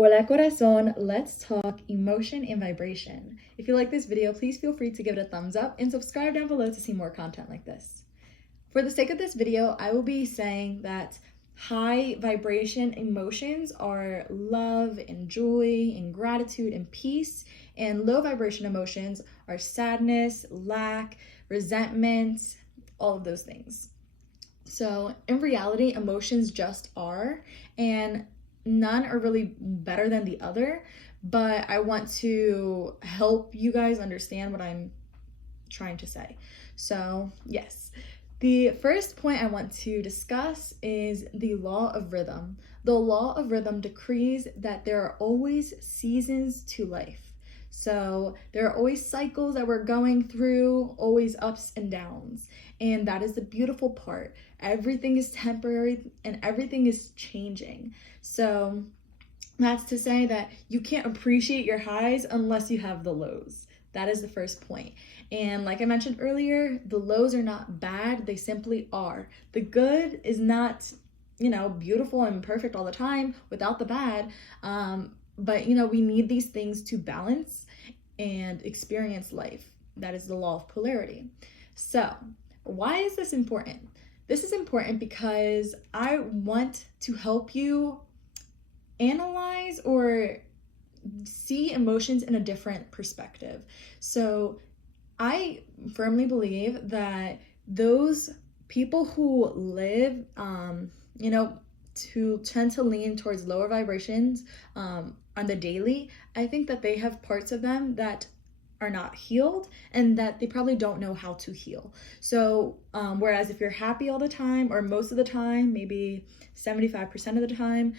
Hola corazón, let's talk emotion and vibration. If you like this video, please feel free to give it a thumbs up and subscribe down below to see more content like this. For the sake of this video, I will be saying that high vibration emotions are love and joy and gratitude and peace, and low vibration emotions are sadness, lack, resentment, all of those things. So in reality, emotions just are, and none are really better than the other, but I want to help you guys understand what I'm trying to say. So yes, the first point I want to discuss is the law of rhythm. The law of rhythm decrees that there are always seasons to life. So there are always cycles that we're going through, always ups and downs. And that is the beautiful part. Everything is temporary and everything is changing. So that's to say that you can't appreciate your highs unless you have the lows. That is the first point. And like I mentioned earlier, the lows are not bad, they simply are. The good is not, beautiful and perfect all the time without the bad. But we need these things to balance and experience life. That is the law of polarity. So why is this important? This is important because I want to help you analyze or see emotions in a different perspective. So I firmly believe that those people who live, to tend to lean towards lower vibrations on the daily, I think that they have parts of them that are not healed and that they probably don't know how to heal. So whereas if you're happy all the time, or most of the time, maybe 75% of the time,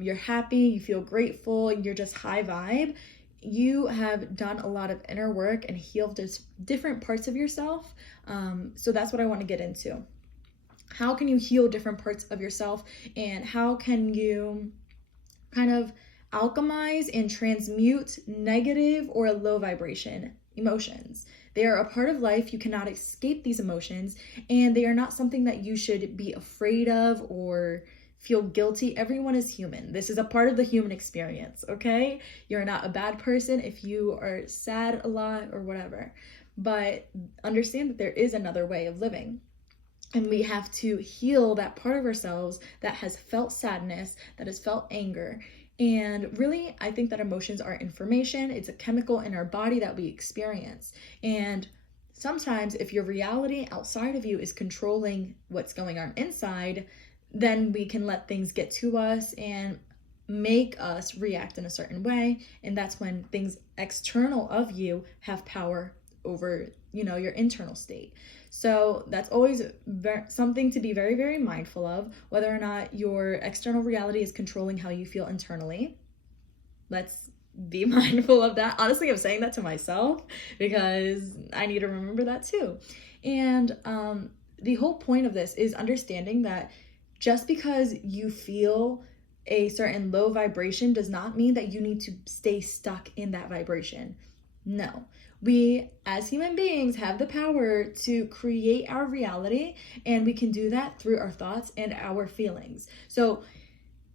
you're happy, you feel grateful, you're just high vibe, you have done a lot of inner work and healed different parts of yourself. So that's what I want to get into. How can you heal different parts of yourself, and how can you kind of alchemize and transmute negative or low vibration emotions? They are a part of life. You cannot escape these emotions, and they are not something that you should be afraid of or feel guilty. Everyone is human. This is a part of the human experience, okay? You're not a bad person if you are sad a lot or whatever, but understand that there is another way of living. And we have to heal that part of ourselves that has felt sadness, that has felt anger. And really, I think that emotions are information. It's a chemical in our body that we experience. And sometimes if your reality outside of you is controlling what's going on inside, then we can let things get to us and make us react in a certain way. And that's when things external of you have power over, your internal state. So that's always something to be very, very mindful of, whether or not your external reality is controlling how you feel internally. Let's be mindful of that. Honestly, I'm saying that to myself because I need to remember that too. And the whole point of this is understanding that just because you feel a certain low vibration does not mean that you need to stay stuck in that vibration. No, we as human beings have the power to create our reality, and we can do that through our thoughts and our feelings. So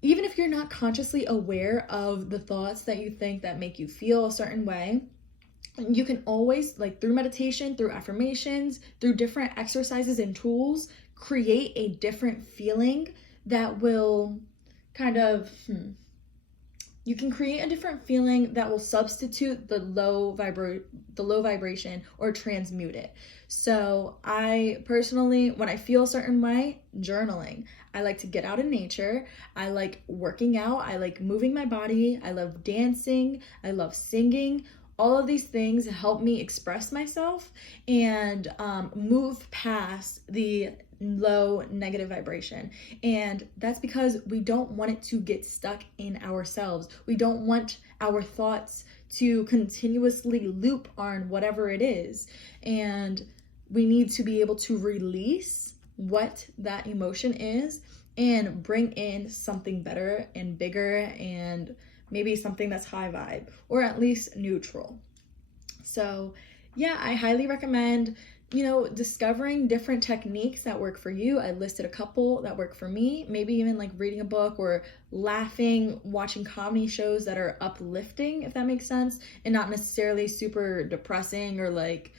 even if you're not consciously aware of the thoughts that you think that make you feel a certain way, you can always, through meditation, through affirmations, through different exercises and tools, create a different feeling that will you can create a different feeling that will substitute the low vibration or transmute it. So I personally, when I feel a certain way, journaling. I like to get out in nature. I like working out. I like moving my body. I love dancing. I love singing. All of these things help me express myself and move past the low negative vibration. And that's because we don't want it to get stuck in ourselves. We don't want our thoughts to continuously loop on whatever it is. And we need to be able to release what that emotion is and bring in something better and bigger, and maybe something that's high vibe or at least neutral. So yeah, I highly recommend discovering different techniques that work for you. I listed a couple that work for me. Maybe even like reading a book or laughing, watching comedy shows that are uplifting, if that makes sense, and not necessarily super depressing or like,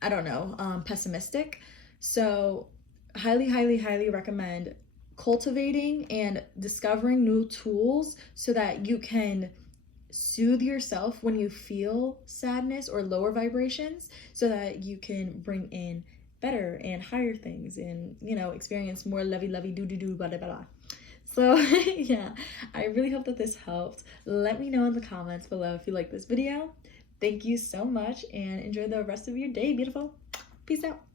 I don't know, pessimistic. So highly, highly, highly recommend cultivating and discovering new tools so that you can soothe yourself when you feel sadness or lower vibrations, so that you can bring in better and higher things and experience more lovey do blah blah blah. So yeah, I really hope that this helped. Let me know in the comments below if you like this video. Thank you so much and enjoy the rest of your day, beautiful. Peace out.